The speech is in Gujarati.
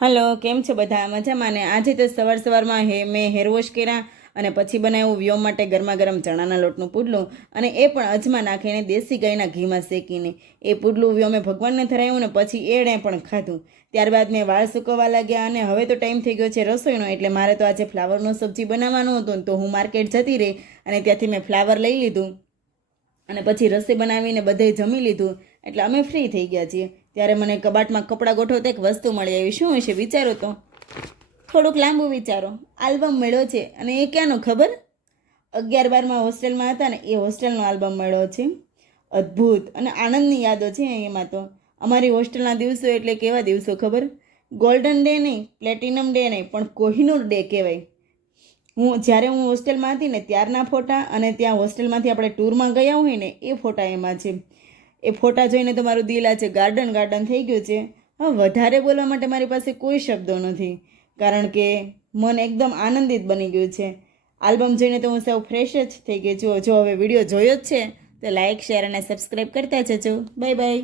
હલો, કેમ છો બધા? મજામાં ને? આજે તો સવાર સવારમાં હે, મેં હેર વોશ કર્યા અને પછી બનાવ્યું વ્યોમ માટે ગરમા ગરમ ચણાના લોટનું પુડલું અને એ પણ અજમા નાખીને દેશી ગાયના ઘીમાં શેકીને. એ પુડલું વ્યોમે ભગવાનને ધરાયું ને પછી એણે પણ ખાધું. ત્યારબાદ મેં વાળ સૂકવવા લાગ્યા અને હવે તો ટાઈમ થઈ ગયો છે રસોઈનો, એટલે મારે તો આજે ફ્લાવરનું સબ્જી બનાવવાનું હતું તો હું માર્કેટ જતી રહી અને ત્યાંથી મેં ફ્લાવર લઈ લીધું અને પછી રસોઈ બનાવીને બધે જમી લીધું. એટલે અમે ફ્રી થઈ ગયા છીએ. ત્યારે મને કબાટમાં કપડાં ગોઠવતા એક વસ્તુ મળી આવી. શું હશે? વિચારો તો. થોડુંક લાંબુ વિચારો. આલ્બમ મળ્યો છે. અને એ ક્યાંનો ખબર? અગિયાર બારમાં હોસ્ટેલમાં હતા ને, એ હોસ્ટેલનો આલ્બમ મળ્યો છે. અદ્ભુત. અને આનંદની યાદો છે એમાં તો. અમારી હોસ્ટેલના દિવસો એટલે કેવા દિવસો ખબર? ગોલ્ડન ડે નહીં પ્લેટિનમ ડે નહીં, પણ કોહિનૂર ડે કહેવાય. હું, જ્યારે હું હોસ્ટેલમાં હતી ને, ત્યારના ફોટા અને ત્યાં હોસ્ટેલમાંથી આપણે ટૂરમાં ગયા હોય ને, એ ફોટા એમાં છે. એ ફોટા જોઈને તો મારું દિલ આજે ગાર્ડન ગાર્ડન થઈ ગયું છે. હવે વધારે બોલવા માટે મારી પાસે કોઈ શબ્દો નથી. કારણ કે મન એકદમ આનંદિત બની ગયું છે. આલ્બમ જોઈને તો હું સૌ ફ્રેશ જ થઈ ગઈ છું. જો હવે વીડિયો જોયો જ છે, તો લાઇક શેર અને સબસ્ક્રાઈબ કરતા જજો. Bye bye